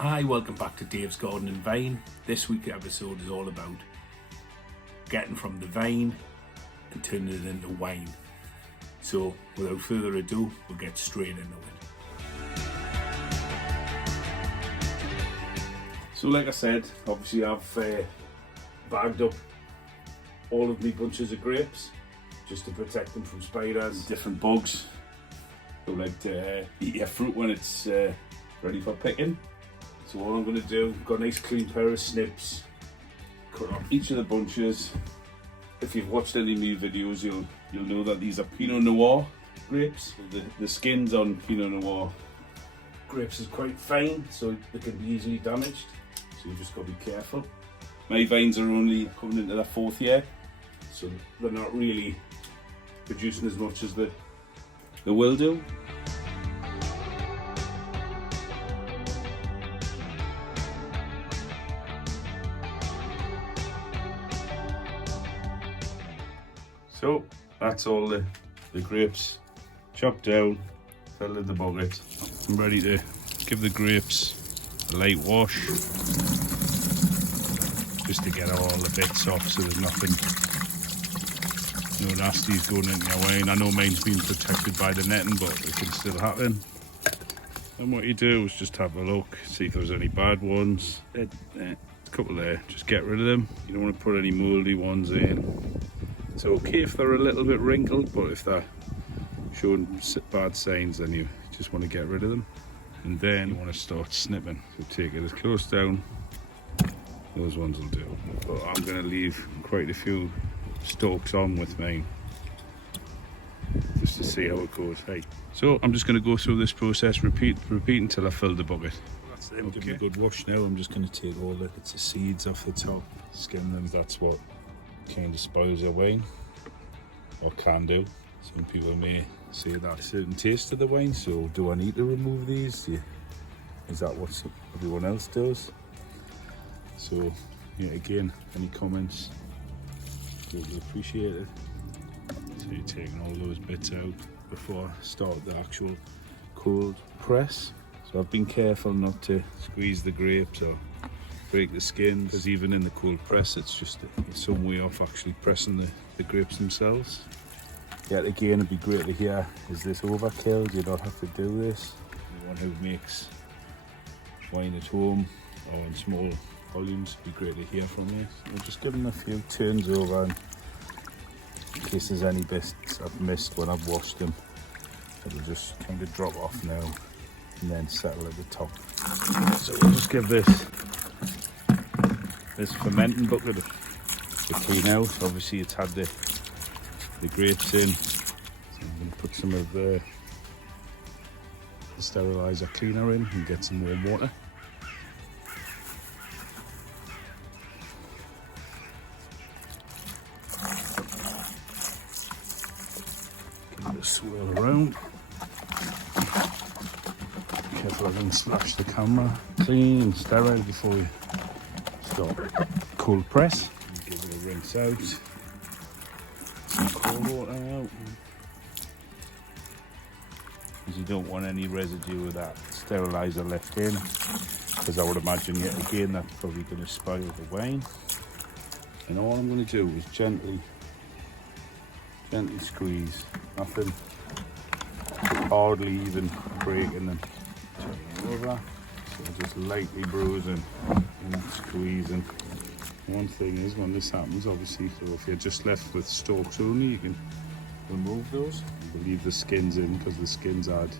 Hi, welcome back to Dave's Garden and Vine. This week's episode is all about getting from the vine and turning it into wine. So without further ado, we'll get straight into it. So like I said, obviously I've bagged up all of my bunches of grapes just to protect them from spiders and different bugs who like to eat your fruit when it's ready for picking. So what I'm going to do, I've got a nice clean pair of snips, cut off each of the bunches. If you've watched any of my videos, you'll know that these are Pinot Noir grapes. The skins on Pinot Noir grapes is quite fine, so they can be easily damaged. So you just got to be careful. My vines are only coming into their 4th year, so they're not really producing as much as they will do. So that's all the grapes chopped down, filled in the bucket. I'm ready to give the grapes a light wash, just to get all the bits off so there's nothing, no nasties going into your wine. I know mine's been protected by the netting, but it can still happen. And what you do is just have a look, see if there's any bad ones. A couple there, just get rid of them. You don't want to put any mouldy ones in. It's okay if they're a little bit wrinkled, but if they're showing bad signs, then you just want to get rid of them. And then you want to start snipping. So take it as close down, those ones will do. But I'm going to leave quite a few stalks on with mine, just to see how it goes. Hey, so I'm just going to go through this process, repeat until I fill the bucket. That's them. Okay. Give them a good wash now. I'm just going to take all the seeds off the top, skim them. That's what kind of spoils your wine, or can do. Some people may say that a certain taste to the wine, so do I need to remove these? Is that what everyone else does? So yeah, again, any comments, greatly appreciated. So you're taking all those bits out before I start the actual cold press. So I've been careful not to squeeze the grapes or break the skin, because even in the cold press it's just some way off actually pressing the grapes themselves. Yet again, it'd be great to hear, is this overkill? Do you not have to do this? Anyone who makes wine at home or in small volumes, it'd be great to hear from you. So we'll just give them a few turns over, and in case there's any bits I've missed when I've washed them, it'll just kind of drop off now and then settle at the top. So we'll just give this fermenting bucket to clean out. Obviously it's had the grapes in, so I'm going to put some of the sterilizer cleaner in and get some warm water. Give it a swirl around. Careful I don't splash the camera. Clean and sterile before you start cold press. Give it a rinse out. Some cold water out. Because you don't want any residue of that sterilizer left in, because I would imagine yet again that's probably going to spoil the wine. And all I'm going to do is gently squeeze, nothing hardly even breaking them. Turn them over. So just lightly bruising and squeezing. One thing is, when this happens, obviously, so if you're just left with stalks only, you can remove those. You leave the skins in, because the skins add,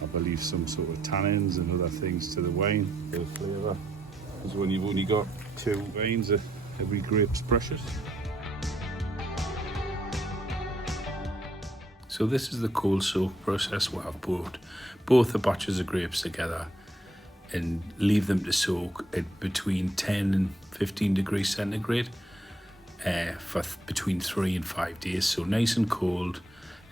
I believe, some sort of tannins and other things to the wine, for the flavour. Because when you've only got 2 wines, every grape's precious. So this is the cold soak process, where I've put both the batches of grapes together and leave them to soak at between 10 and 15 degrees centigrade for between 3 and 5 days. So nice and cold,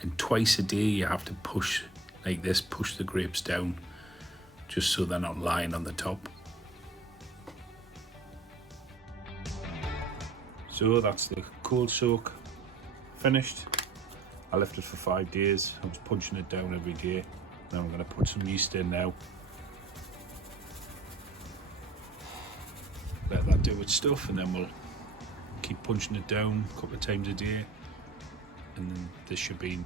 and twice a day you have to push like this, push the grapes down, just so they're not lying on the top. So that's the cold soak finished. I left it for 5 days. I was punching it down every day. Now I'm going to put some yeast in now. let that do its stuff, and then we'll keep punching it down a couple of times a day, and then this should be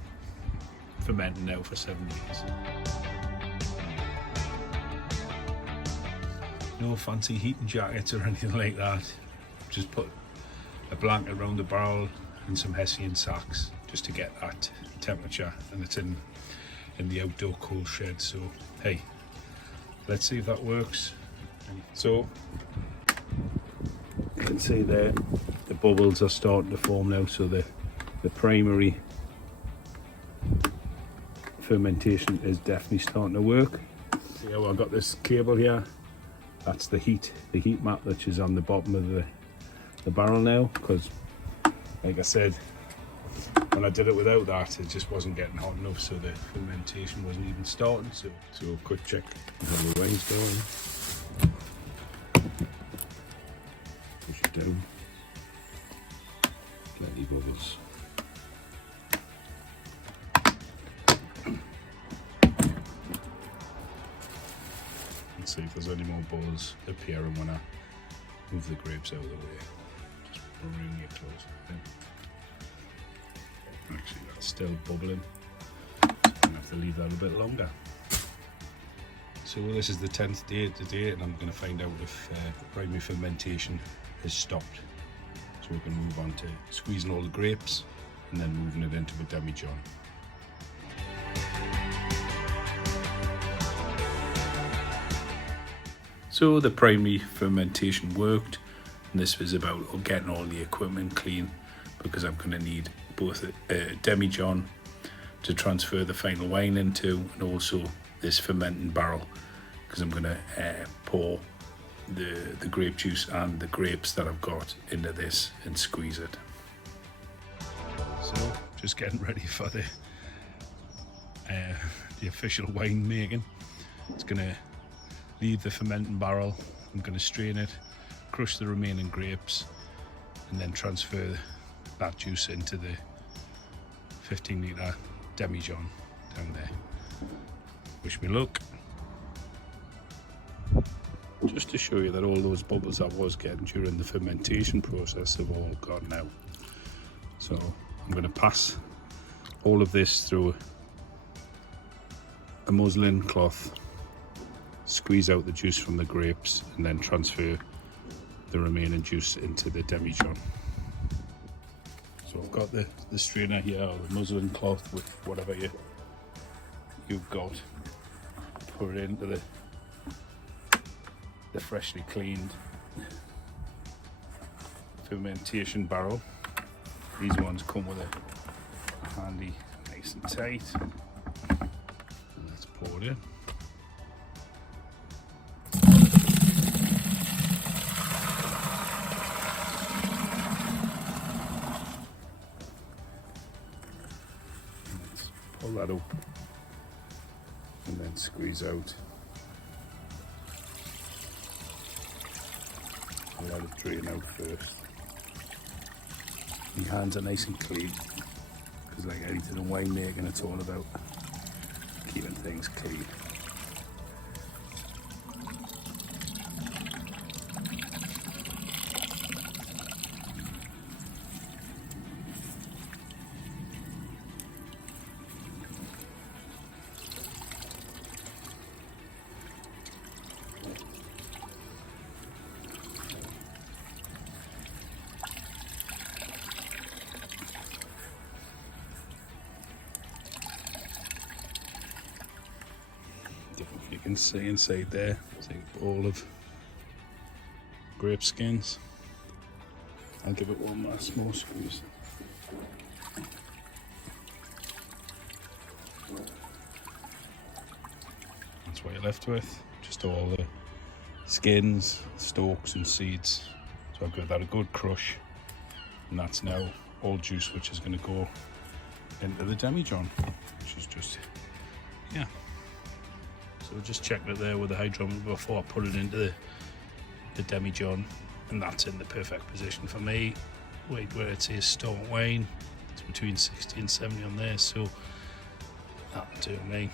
fermenting now for 7 days. No fancy heating jackets or anything like that. Just put a blanket around the barrel and some Hessian sacks just to get that temperature, and it's in the outdoor cool shed. So hey, let's see if that works. So you can see there the bubbles are starting to form now, so the primary fermentation is definitely starting to work. See how I've got this cable here? That's the heat map that is on the bottom of the barrel now, because like I said, when I did it without that, it just wasn't getting hot enough, so the fermentation wasn't even starting. So quick check how the wine's going. Push it down. Plenty of bubbles. Let's see if there's any more bubbles appearing when I move the grapes out of the way. Just bring it closer. Yeah. Actually, that's still bubbling. So I'm going to have to leave that a bit longer. So this is the 10th day today, and I'm going to find out if primary fermentation has stopped. So we can move on to squeezing all the grapes and then moving it into the Demijohn. So the primary fermentation worked, and this was about getting all the equipment clean, because I'm going to need both a Demijohn to transfer the final wine into, and also this fermenting barrel, because I'm going to pour the grape juice and the grapes that I've got into this and squeeze it. So just getting ready for the official wine making. It's going to leave the fermenting barrel. I'm going to strain it, crush the remaining grapes, and then transfer that juice into the 15 litre Demijohn down there. Wish me luck. Just to show you that all those bubbles I was getting during the fermentation process have all gone out. So I'm going to pass all of this through a muslin cloth, squeeze out the juice from the grapes, and then transfer the remaining juice into the Demijohn. So I've got the strainer here, or the muslin cloth, with whatever you've got. Pour it into the freshly cleaned fermentation barrel. These ones come with a handy, nice and tight. Let's pour it in. Pull that up and then squeeze out. I'll let it drain out first. My hands are nice and clean, because like anything in winemaking, it's all about keeping things clean. You can see inside there, it's like a bowl of grape skins. I'll give it one last more squeeze. That's what you're left with, just all the skins, stalks and seeds. So I've got that a good crush, and that's now all juice, which is going to go into the Demijohn, which is just, yeah. So we just checked it there with the hydrometer before I put it into the Demijohn, and that's in the perfect position for me. Wait, where it says store wine, it's between 60 and 70 on there, so that'll do me.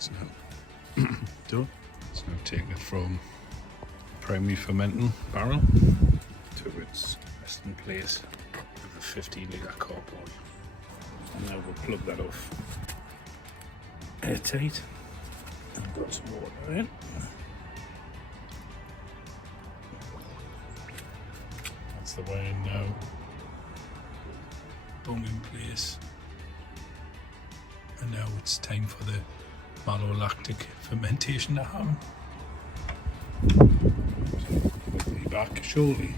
It's now done. It's now taken it from primary fermenting barrel to its resting place with a 15 litre carboy. And now we'll plug that off airtight. I've got some water in. That's the wine now. Bung in place. And now it's time for the malolactic fermentation to happen. So we'll be back shortly.